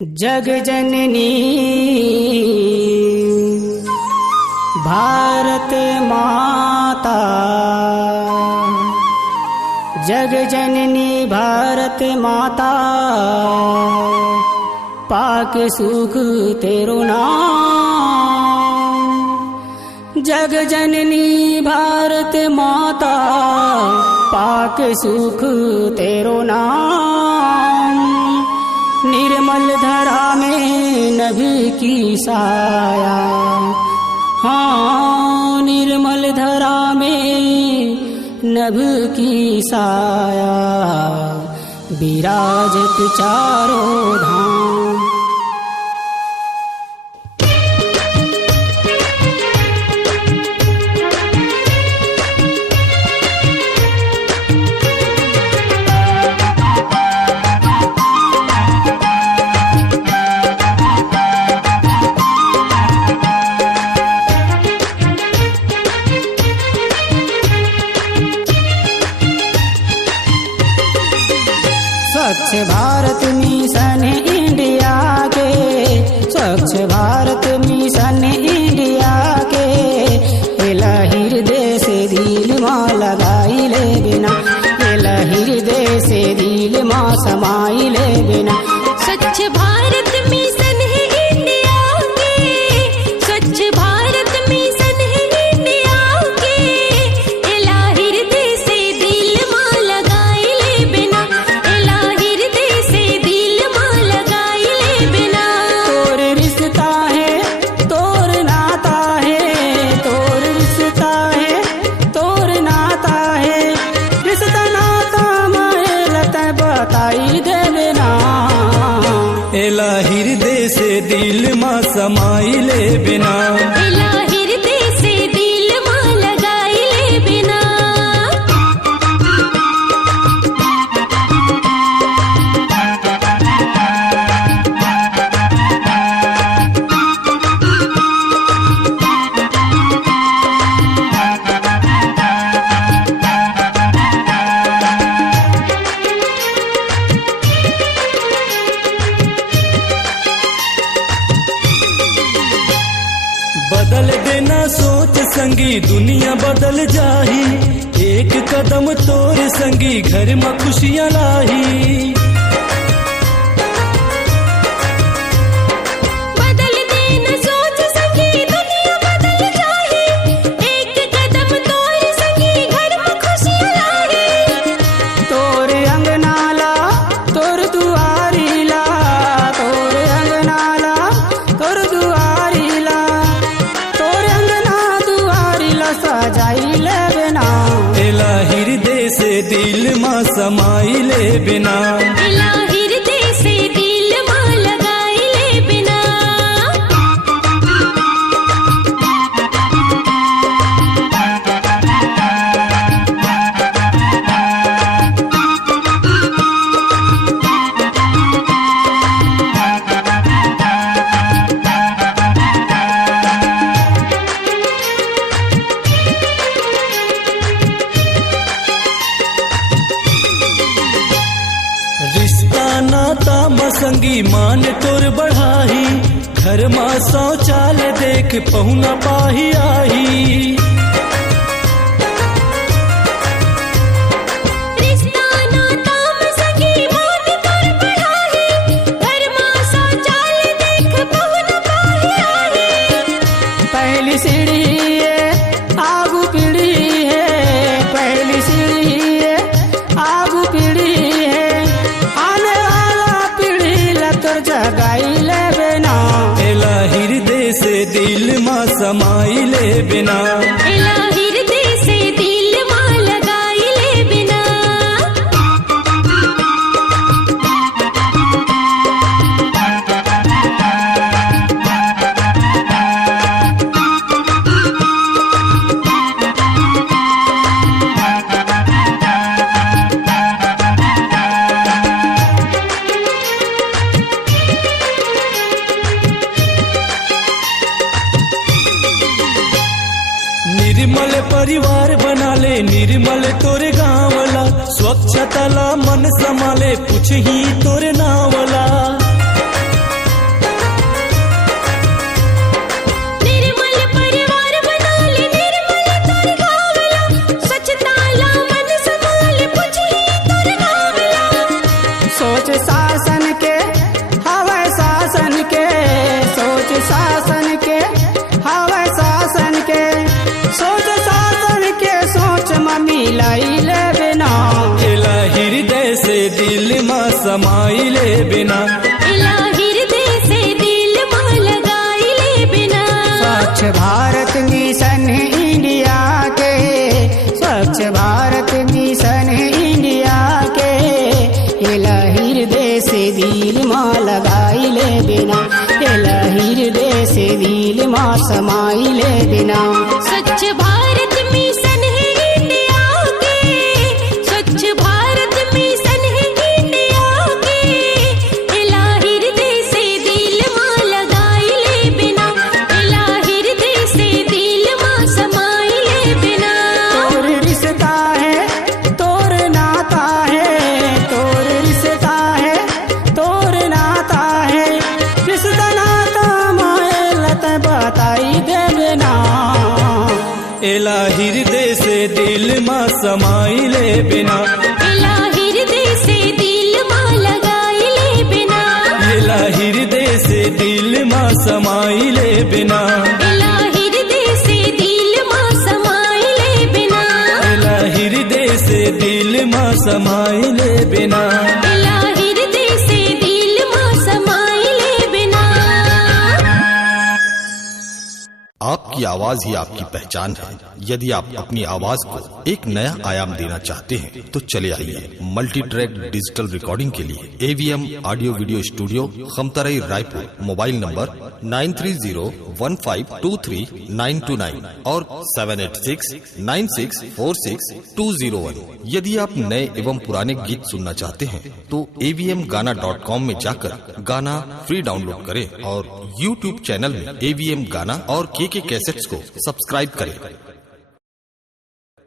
जग जननी भारत माता, जग जननी भारत माता, पाक सुख तेरो नाम। जग जननी भारत माता, पाक सुख तेरो नाम। निर्मल धरा में नभी की साया, हाँ निर्मल धरा में नभ की साया, विराजत चारों धाम। स्वच्छ भारत मिशन इंडिया के, स्वच्छ भारत मिशन इंडिया के, हृदय से दिल माँ लगाई ले बिना, हृदय से दिल माँ समाई ले बिना। स्वच्छ भारत मिशन है इंडिया के, स्वच्छ भारत मिशन है इंडिया के, हृदय से दिल माँ लगाई ले बिना, हृदय से दिल माँ लगाई ले बिना। तोर रिश्ता है तोर नाता है, तोर रिश्ता है तोर नाता है, रिश्ता नाता मैं लता बताई दे बिना। एला हृदय से दिल माँ समाई ले बिना, हृदय से दिल माँ लगाई ले बिना। बदल देना सोच संगी दुनिया बदल जाही, एक कदम तोर संगी घर में खुशियाँ लाही। बदल देना सोच संगी दुनिया बदल जाही, एक कदम तोर संगी घर में खुशियाँ लाही। तोर अंगनाला तोर दुआरी ला, तोर अंगनाला तोर दुआरी ला, तोर अंगना दुआरी ला सजाई ले बिना। एला हृदय से दिल माँ समाई ले बिना, हृदय से दिल माँ लगाई ले बिना। रिश्ता नाता मसंगी मान तोर बढ़ाही, घर माँ शौचालय देख पहुना पाही आई। रिश्ता नाता मसंगी मान तोर बढ़ाही, घर माँ शौचालय देख पहुन पाही आई। पहली सीढ़ी है आगू पीढ़ी है, पहली सीढ़ी है आगू पीढ़ी है, आने वाला पीढ़ी ला तोर जगाई ले बिना। एला हृदय से दिल माँ समाई ले बिना, हृदय से दिल माँ लगाई ले बिना। निर्मल परिवार बना ले, निर्मल तोरे गाँवला, स्वच्छता ला मन संभाले, पूछ ही तोरे नावला। समाइले बिना। इला हृदय से दिल मां लगाइले बिना। स्वच्छ भारत मिशन इंडिया के, स्वच्छ भारत मिशन इंडिया के, इला हृदय से दिल मां लगाइले बिना, इला हृदय से दिल मां समाइले बिना। स्वच्छ भारत मिशन है इंडिया के, स्वच्छ भारत मिशन है इंडिया के, इला हृदय से दिल मां लगाइले बिना, इला हृदय से दिल मां समाइले बिना। तोर रिश्ता है तोर नाता है, तोर रिश्ता है तोर नाता है, रिश्ता नाता माए लत बताई दे बिना। एला हृदय से दिल मां समाइले बिना। इला हृदय से दिल मां लगाइले बिना। एला हृदय से दिल मां समाइले बिना। इला हृदय से दिल मां समाइले बिना। एला हृदय से दिल मां समाइले बिना। इला हृदय से दिल मां समाइले बिना। आपकी आवाज ही आपकी पहचान है। यदि आप अपनी आवाज को एक नया आयाम देना चाहते हैं तो चले आइए मल्टी ट्रैक डिजिटल रिकॉर्डिंग के लिए AVM audio video studio Khamtarai Raipur. Mobile number 9301523929 और 7869646201। यदि आप नए एवं पुराने गीत सुनना चाहते हैं तो avmgana.com में जाकर गाना फ्री डाउनलोड करें और YouTube चैनल में AVM गाना और KK कैसेट्स को सब्सक्राइब करें।